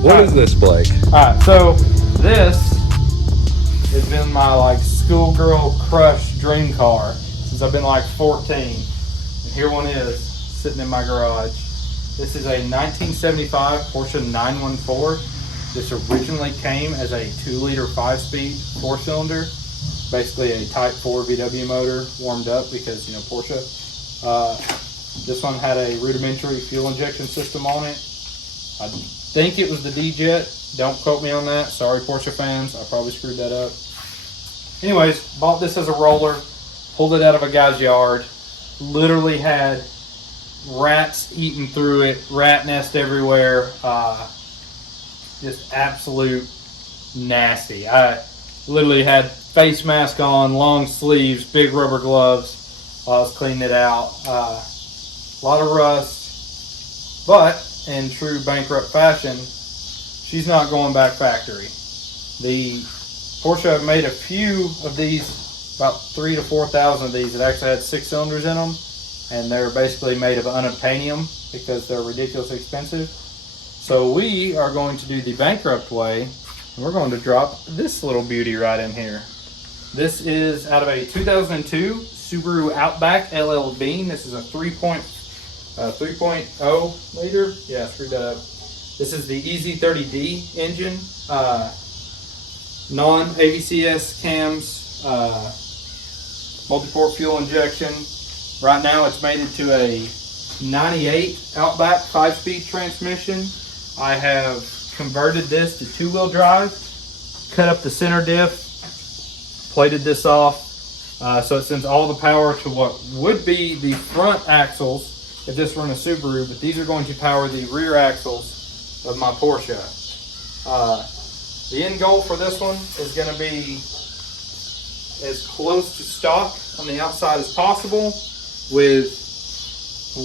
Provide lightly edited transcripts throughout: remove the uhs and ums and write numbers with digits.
What is this, Blake? Alright, so this has been my like schoolgirl crush dream car since I've been like 14. And here one is sitting in my garage. This is a 1975 Porsche 914. This originally came as a 2-liter 5-speed 4-cylinder, basically a Type 4 VW motor warmed up because, you know, Porsche. This one had a rudimentary fuel injection system on it. I think it was the D-Jet. Don't quote me on that. Sorry, Porsche fans. I probably screwed that up. Anyways, bought this as a roller, pulled it out of a guy's yard, literally had rats eating through it, rat nest everywhere, just absolute nasty. I literally had face mask on, long sleeves, big rubber gloves while I was cleaning it out. A lot of rust, but in true bankrupt fashion, she's not going back factory. The Porsche made a few of these, about 3,000 to 4,000 of these that actually had 6 cylinders in them, and they're basically made of unobtainium because they're ridiculously expensive. So we are going to do the bankrupt way, and we're going to drop this little beauty right in here. This is out of a 2002 Subaru Outback LL Bean. This is a 3.0 liter. Yeah, screwed that up. This is the EZ30D engine, non-AVCS cams, multi-port fuel injection. Right now it's mated to a 98 Outback 5-speed transmission. I have converted this to 2-wheel drive, cut up the center diff, plated this off, so it sends all the power to what would be the front axles if this were in a Subaru, but these are going to power the rear axles of my Porsche. The end goal for this one is going to be as close to stock on the outside as possible with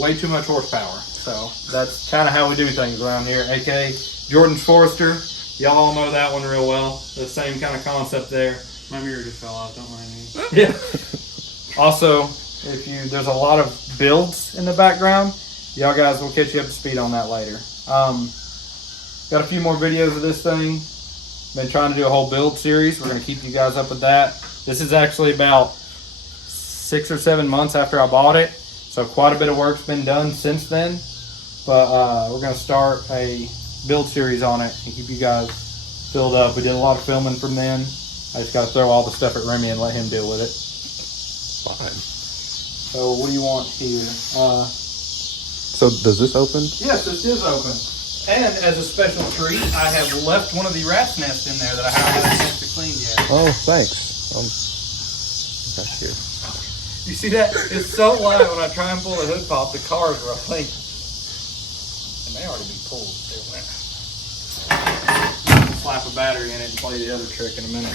way too much horsepower. So that's kind of how we do things around here, aka Jordan's Forester. Y'all all know that one real well. The same kind of concept there. My mirror just fell off, don't mind me. Yeah. Also, there's a lot of builds in the background. Y'all guys will catch you up to speed on that later. Got a few more videos of this thing. Been trying to do a whole build series. We're going to keep you guys up with that. This is actually about 6 or 7 months after I bought it, so quite a bit of work's been done since then. But we're going to start a build series on it and keep you guys filled up. We did a lot of filming from then. I just got to throw all the stuff at Remy and let him deal with it. Fine. So what do you want here? So does this open? Yes, this is open. And as a special treat, I have left one of the rat's nests in there that I haven't had a chance to clean yet. Oh, thanks. Got you. You see that? It's so light when I try and pull the hood pop, the car's rolling. It may already be pulled. Slap a battery in it and play the other trick in a minute.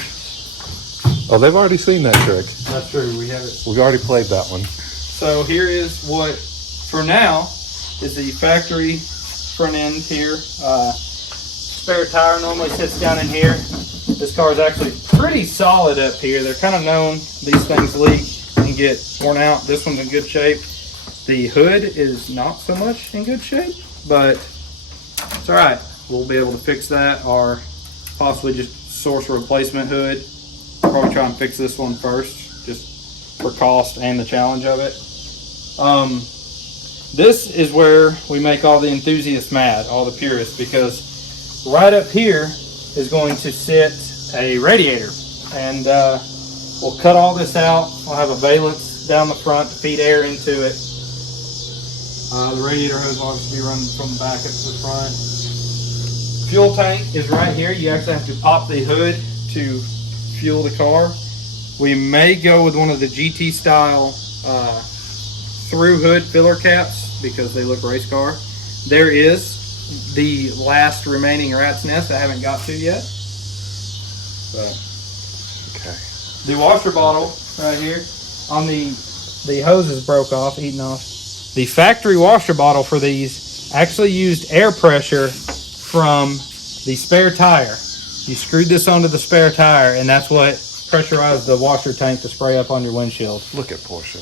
Oh, they've already seen that trick. That's true. We have it. We've already played that one. So here is what, for now, is the factory front end here. Spare tire normally sits down in here. This car is actually pretty solid up here. They're kind of known, these things leak and get worn out. This one's in good shape. The hood is not so much in good shape, but it's all right. We'll be able to fix that or possibly just source a replacement hood. Probably try and fix this one first, just for cost and the challenge of it. This is where we make all the enthusiasts mad, all the purists, because right up here is going to sit a radiator, and we'll cut all this out. We'll have a valence down the front to feed air into it. The radiator hose will obviously be running from the back up to the front. Fuel tank is right here. You actually have to pop the hood to fuel the car. We may go with one of the GT style through hood filler caps because they look race car. There is the last remaining rat's nest I haven't got to yet. But Okay. the washer bottle right here on the hoses broke off, eating off. The factory washer bottle for these actually used air pressure from the spare tire. You screwed this onto the spare tire, and that's what pressurized the washer tank to spray up on your windshield. Look at Porsche.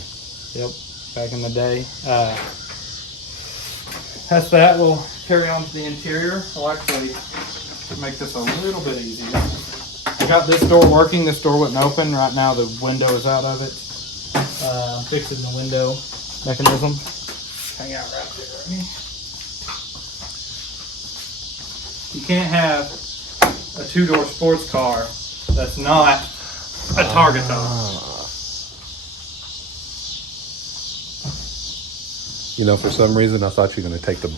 Yep, back in the day. That's that. We'll carry on to the interior. I'll actually make this a little bit easier. I got this door working. This door wouldn't open. Right now the window is out of it. I'm fixing the window mechanism. Hang out right there. You can't have a 2-door sports car that's not a target top. You know, for some reason, I thought you were going to take the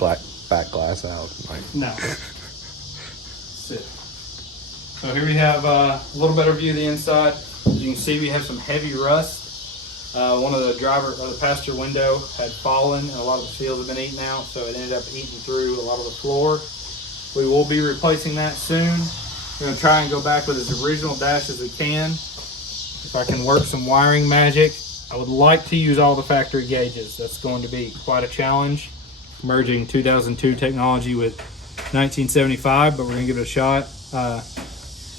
back glass out. Like, No. Sit. So here we have a little better view of the inside. As you can see, we have some heavy rust. One of the passenger window had fallen and a lot of the seals have been eaten out, so it ended up eating through a lot of the floor. We will be replacing that soon. We're going to try and go back with as original dash as we can. If I can work some wiring magic, I would like to use all the factory gauges. That's going to be quite a challenge, merging 2002 technology with 1975, but we're going to give it a shot. I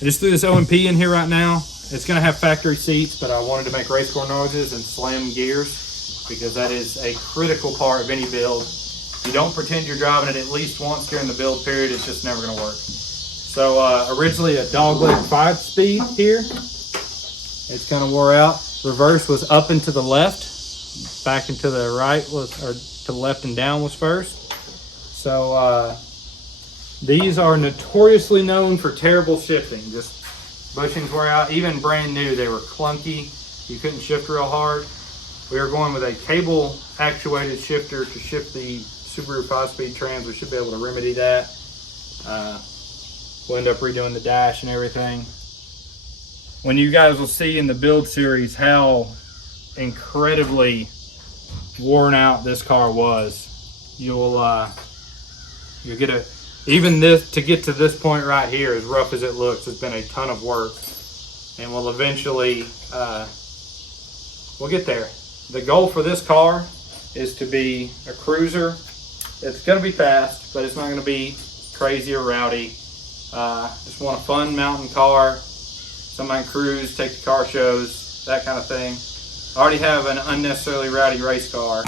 just threw this O&P in here right now. It's going to have factory seats, but I wanted to make race car noises and slam gears because that is a critical part of any build. If you don't pretend you're driving it at least once during the build period, it's just never going to work. So originally a dogleg 5-speed here. It's kind of wore out. Reverse was up and to the left. Back and to the right was, or to the left and down was first. So these are notoriously known for terrible shifting. Just bushings wore out. Even brand new, they were clunky. You couldn't shift real hard. We are going with a cable actuated shifter to shift the Subaru 5-speed trans. We should be able to remedy that. We'll end up redoing the dash and everything. When you guys will see in the build series how incredibly worn out this car was, you'll get a, even this, to get to this point right here, as rough as it looks, it's been a ton of work, and we'll eventually we'll get there. The goal for this car is to be a cruiser. It's going to be fast, but it's not going to be crazy or rowdy. Just want a fun mountain car. Somebody cruise, take the car shows, that kind of thing. I already have an unnecessarily rowdy race car.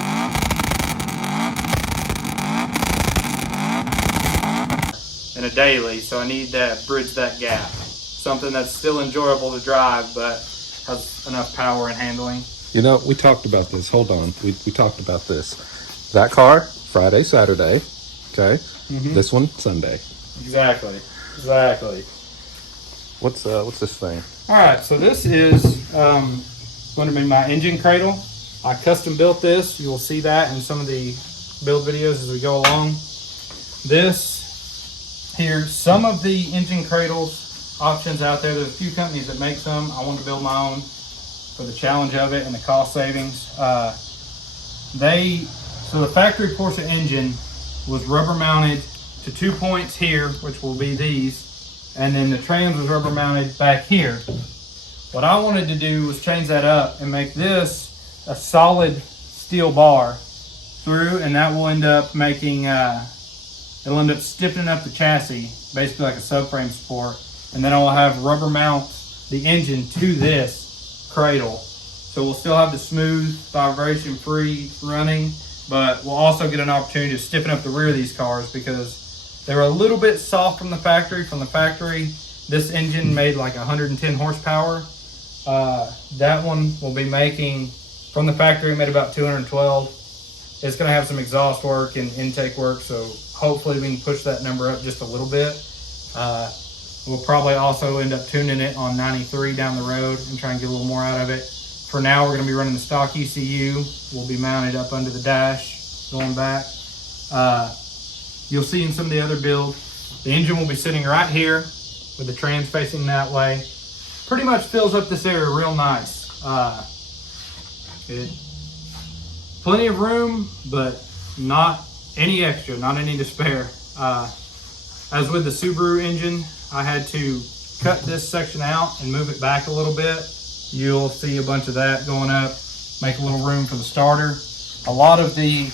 And a daily, so I need to bridge that gap. Something that's still enjoyable to drive, but has enough power and handling. you know, we talked about this. Hold on. We talked about this. That car, Friday, Saturday. Okay. Mm-hmm. This one, Sunday. Exactly. What's this thing? All right, so this is going to be my engine cradle. I custom built this. You will see that in some of the build videos as we go along. This here, some of the engine cradles options out there. There's a few companies that make some. I wanted to build my own for the challenge of it and the cost savings. So the factory Porsche engine was rubber mounted to 2 points here, which will be these. And then the trans was rubber mounted back here. What I wanted to do was change that up and make this a solid steel bar through, and that will end up making, it'll end up stiffening up the chassis, basically like a subframe support. And then I'll have rubber mount the engine to this cradle. So we'll still have the smooth, vibration-free running, but we'll also get an opportunity to stiffen up the rear of these cars because they were a little bit soft from the factory. This engine made like 110 horsepower. That one will be making, from the factory, it made about 212. It's going to have some exhaust work and intake work, so hopefully we can push that number up just a little bit. We'll probably also end up tuning it on 93 down the road and try and get a little more out of it. For now, we're going to be running the stock ECU. We'll be mounted up under the dash, going back. You'll see in some of the other build, the engine will be sitting right here with the trans facing that way. Pretty much fills up this area real nice. Plenty of room, but not any extra, not any to spare. As with the Subaru engine, I had to cut this section out and move it back a little bit. You'll see a bunch of that going up, make a little room for the starter. A lot of the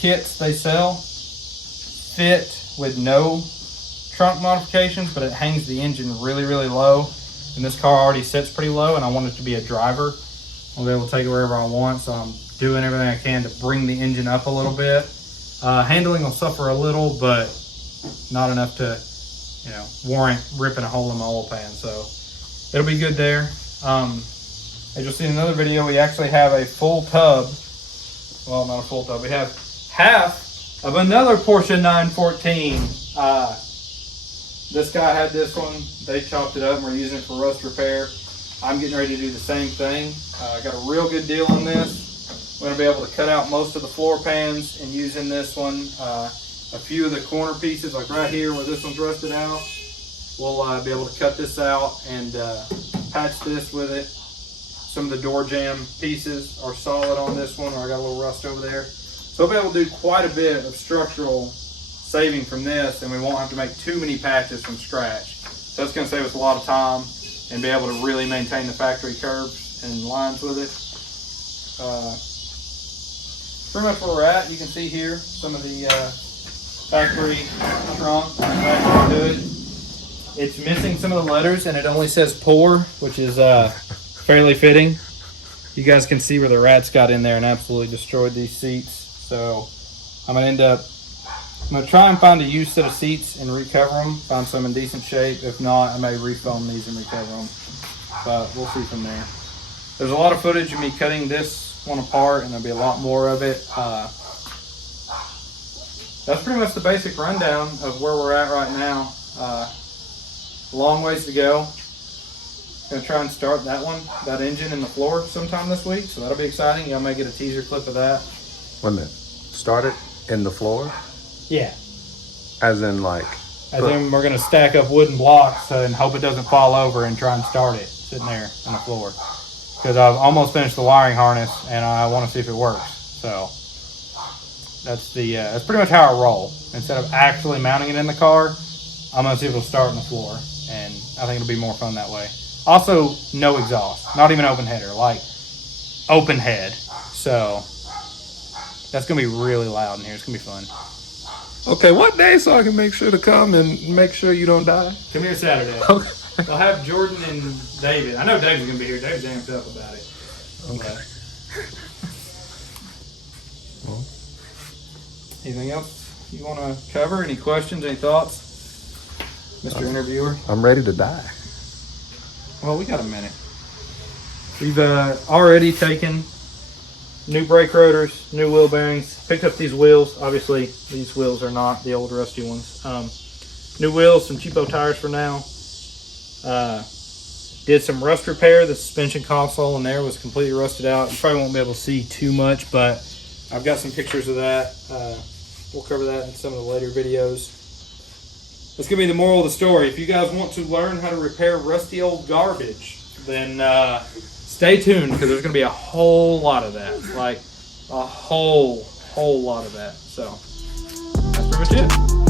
kits they sell fit with no trunk modifications, but it hangs the engine really, really low. And this car already sits pretty low, and I want it to be a driver. I'll be able to take it wherever I want, so I'm doing everything I can to bring the engine up a little bit. Handling will suffer a little, but not enough to, warrant ripping a hole in my oil pan. So it'll be good there. As you'll see in another video, we actually have a full tub. Well, not a full tub. We have half of another Porsche 914. This guy had this one. They chopped it up and we're using it for rust repair. I'm getting ready to do the same thing. I got a real good deal on this. I'm going to be able to cut out most of the floor pans and using this one. A few of the corner pieces, like right here where this one's rusted out, we'll be able to cut this out and patch this with it. Some of the door jamb pieces are solid on this one, or I got a little rust over there. So I'll be able to do quite a bit of structural saving from this, and we won't have to make too many patches from scratch. So that's going to save us a lot of time and be able to really maintain the factory curves and lines with it. Pretty much where we're at. You can see here some of the factory trunk. It's missing some of the letters, and it only says pour, which is fairly fitting. You guys can see where the rats got in there and absolutely destroyed these seats. So I'm gonna try and find a used set of seats and recover them, find some in decent shape. If not, I may refoam these and recover them, but we'll see from there. There's a lot of footage of me cutting this one apart, and there'll be a lot more of it. That's pretty much the basic rundown of where we're at right now. Long ways to go. Gonna try and start that engine in the floor sometime this week, so that'll be exciting. Y'all may get a teaser clip of that. Wait a minute. Start it in the floor? Yeah. As in like... As in we're gonna stack up wooden blocks and hope it doesn't fall over and try and start it sitting there on the floor. Because I've almost finished the wiring harness and I want to see if it works. So that's pretty much how I roll. Instead of actually mounting it in the car, I'm gonna see if it'll start on the floor, and I think it'll be more fun that way. Also, no exhaust, not even open header, like open head. So that's gonna be really loud in here. It's gonna be fun. Okay, what day so I can make sure to come and make sure you don't die? Come here Saturday. Okay. I'll have Jordan and David. I know David's gonna be here. David's amped up about it. Okay. Well, anything else you want to cover? Any questions? Any thoughts, Mr. Interviewer? I'm ready to die. Well, we got a minute. We've already taken new brake rotors, new wheel bearings, picked up these wheels. Obviously, these wheels are not the old rusty ones. New wheels, some cheapo tires for now. Did some rust repair. The suspension console in there was completely rusted out. You probably won't be able to see too much, but I've got some pictures of that. We'll cover that in some of the later videos. That's going to be the moral of the story. If you guys want to learn how to repair rusty old garbage, then stay tuned, because there's going to be a whole lot of that. Like a whole lot of that. So that's pretty much it.